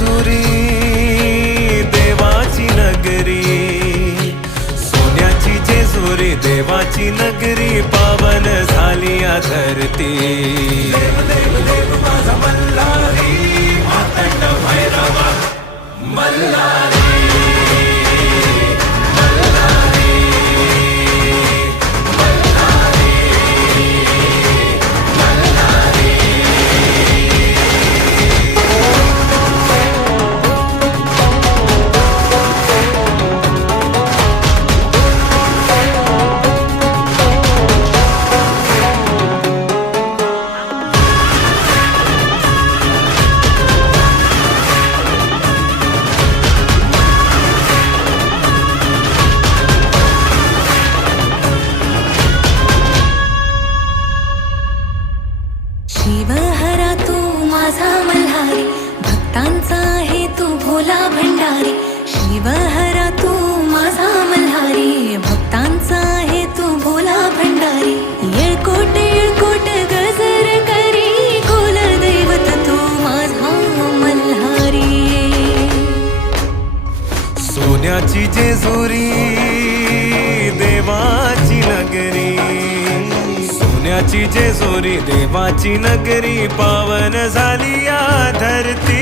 जेजुरी देवाची नगरी, सोन्याची जेजुरी देवाची नगरी, पावन झाली या धरती। देव देव देव माझा मल्हारी, मातंड भैरवा मल्हारी। शिवहरा तू माझा मल्हारी, भक्तांचा आहे तू भोला भंडारी। शिवहरा तू माझा मल्हारी, भक्तांचा आहे तू भोला भंडारी। येळकोट येळकोट गजर करी, कुलदैवत तू माझा मल्हारी। सोन्याची जेजुरी देवाची नगरी, सोन्याची जेजुरी देवाची नगरी, पावन झाली या धरती।